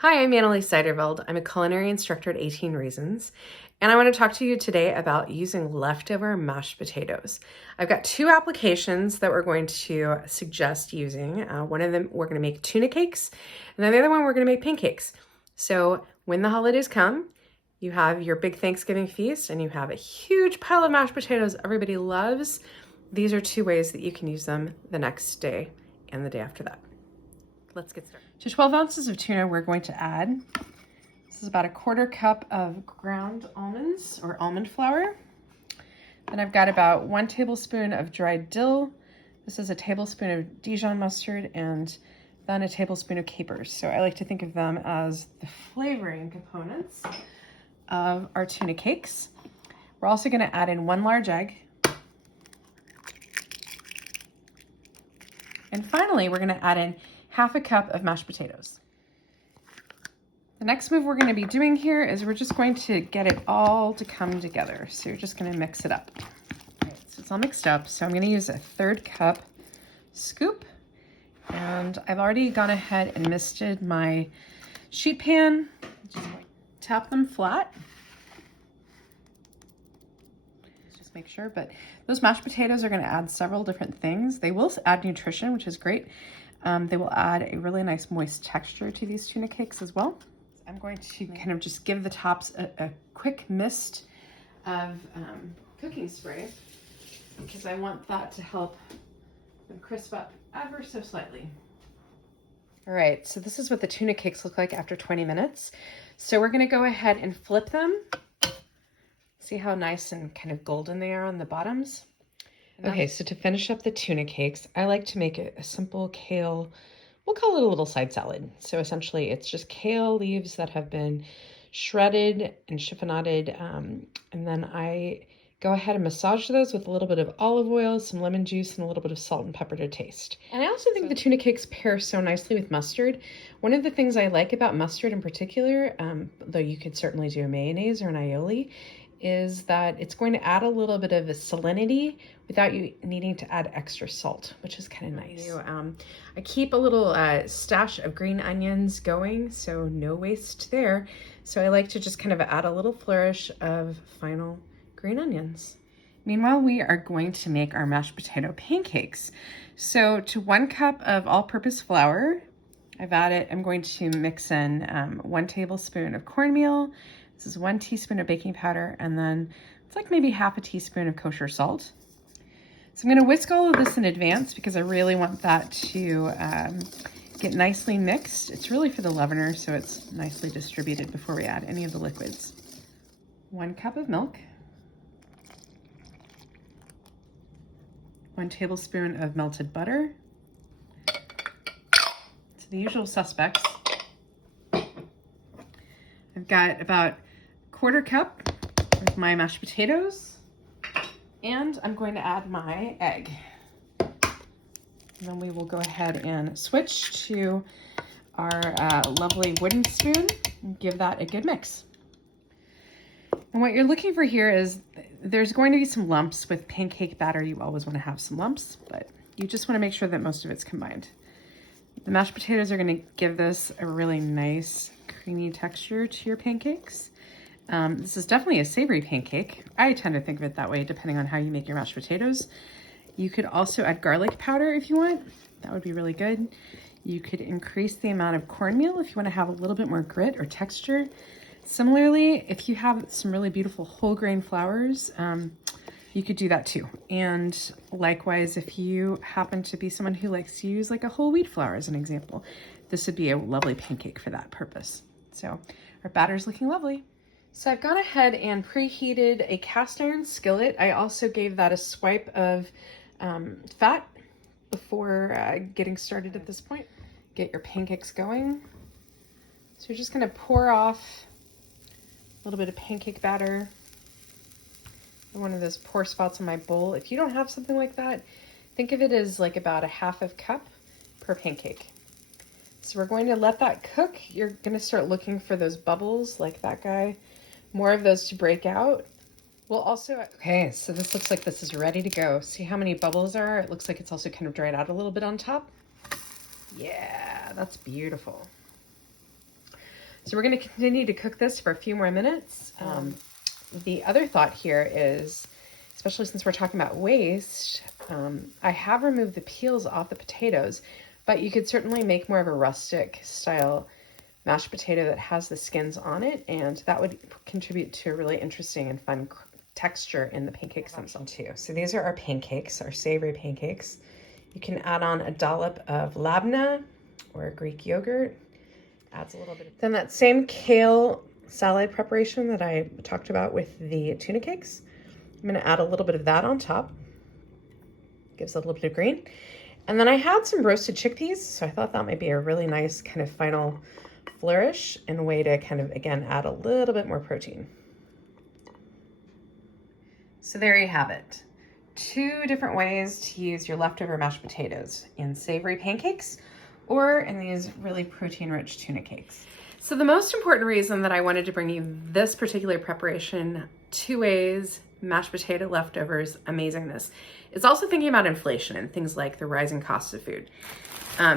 Hi, I'm Annelies. I'm a culinary instructor at 18 Reasons, and I want to talk to you today about using leftover mashed potatoes. I've got two applications that we're going to suggest using. One of them, we're going to make tuna cakes, and then the other one, we're going to make pancakes. So when the holidays come, you have your big Thanksgiving feast, and you have a huge pile of mashed potatoes everybody loves. These are two ways that you can use them the next day and the day after that. Let's get started. To 12 ounces of tuna, we're going to add, this is about a 1/4 cup of ground almonds or almond flour. Then I've got about 1 tablespoon of dried dill. This is a tablespoon of Dijon mustard and then a tablespoon of capers. So I like to think of them as the flavoring components of our tuna cakes. We're also going to add in 1 large egg. And finally, we're going to add in 1/2 cup of mashed potatoes. The next move we're going to be doing here is we're just going to get it all to come together. So you're just going to mix it up. All right, so it's all mixed up. So I'm going to use a 1/3 cup scoop. And I've already gone ahead and misted my sheet pan. Just tap them flat. Just make sure, but those mashed potatoes are going to add several different things. They will add nutrition, which is great. They will add a really nice moist texture to these tuna cakes as well. I'm going to kind of just give the tops a quick mist of cooking spray because I want that to help them crisp up ever so slightly. All right, so this is what the tuna cakes look like after 20 minutes. So we're going to go ahead and flip them. See how nice and kind of golden they are on the bottoms? Okay, so to finish up the tuna cakes, I like to make it a simple kale, we'll call it a little side salad. So essentially it's just kale leaves that have been shredded and chiffonaded. And then I go ahead and massage those with a little bit of olive oil, some lemon juice, and a little bit of salt and pepper to taste. And I also think the tuna cakes pair so nicely with mustard. One of the things I like about mustard in particular, though you could certainly do a mayonnaise or an aioli, is that it's going to add a little bit of a salinity without you needing to add extra salt, which is kind of nice. I keep a little stash of green onions going, so no waste there. So I like to just kind of add a little flourish of final green onions. Meanwhile, we are going to make our mashed potato pancakes. So to 1 cup of all-purpose flour, I'm going to mix in 1 tablespoon of cornmeal. This is 1 teaspoon of baking powder, and then it's like maybe 1/2 teaspoon of kosher salt. So I'm going to whisk all of this in advance because I really want that to get nicely mixed. It's really for the leavener, so it's nicely distributed before we add any of the liquids. 1 cup of milk. 1 tablespoon of melted butter. So the usual suspects. I've got about 1/4 cup of my mashed potatoes, and I'm going to add my egg. And then we will go ahead and switch to our lovely wooden spoon and give that a good mix. And what you're looking for here is there's going to be some lumps with pancake batter. You always want to have some lumps, but you just want to make sure that most of it's combined. The mashed potatoes are going to give this a really nice creamy texture to your pancakes. This is definitely a savory pancake. I tend to think of it that way depending on how you make your mashed potatoes. You could also add garlic powder if you want. That would be really good. You could increase the amount of cornmeal if you want to have a little bit more grit or texture. Similarly, if you have some really beautiful whole grain flours, you could do that too. And likewise, if you happen to be someone who likes to use like a whole wheat flour as an example, this would be a lovely pancake for that purpose. So our batter's looking lovely. So I've gone ahead and preheated a cast iron skillet. I also gave that a swipe of fat before getting started at this point. Get your pancakes going. So you're just gonna pour off a little bit of pancake batter in one of those pour spots in my bowl. If you don't have something like that, think of it as like about 1/2 cup per pancake. So we're going to let that cook. You're gonna start looking for those bubbles like that guy, more of those to break out. We'll also, okay, so this looks like this is ready to go. See how many bubbles are? It looks like it's also kind of dried out a little bit on top. Yeah, that's beautiful. So we're going to continue to cook this for a few more minutes. The other thought here is, especially since we're talking about waste, I have removed the peels off the potatoes, but you could certainly make more of a rustic style mashed potato that has the skins on it, and that would contribute to a really interesting and fun texture in the pancakes themselves too. So these are our pancakes, our savory pancakes. You can add on a dollop of labneh or Greek yogurt. Adds a little bit. Then that same kale salad preparation that I talked about with the tuna cakes, I'm going to add a little bit of that on top. Gives it a little bit of green. And then I had some roasted chickpeas, so I thought that might be a really nice kind of final flourish and a way to kind of, again, add a little bit more protein. So there you have it. 2 different ways to use your leftover mashed potatoes in savory pancakes or in these really protein-rich tuna cakes. So the most important reason that I wanted to bring you this particular preparation, 2 ways, mashed potato leftovers, amazingness, is also thinking about inflation and things like the rising cost of food.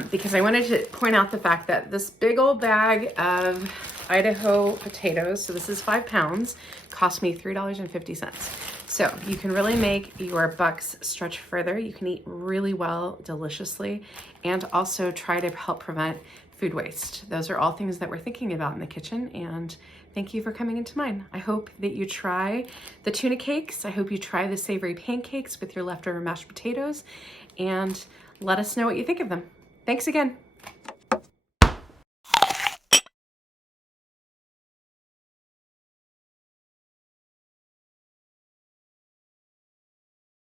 Because I wanted to point out the fact that this big old bag of Idaho potatoes, so this is 5 pounds, cost me $3.50. So you can really make your bucks stretch further. You can eat really well, deliciously, and also try to help prevent food waste. Those are all things that we're thinking about in the kitchen, and thank you for coming into mine. I hope that you try the tuna cakes. I hope you try the savory pancakes with your leftover mashed potatoes, and let us know what you think of them. Thanks again.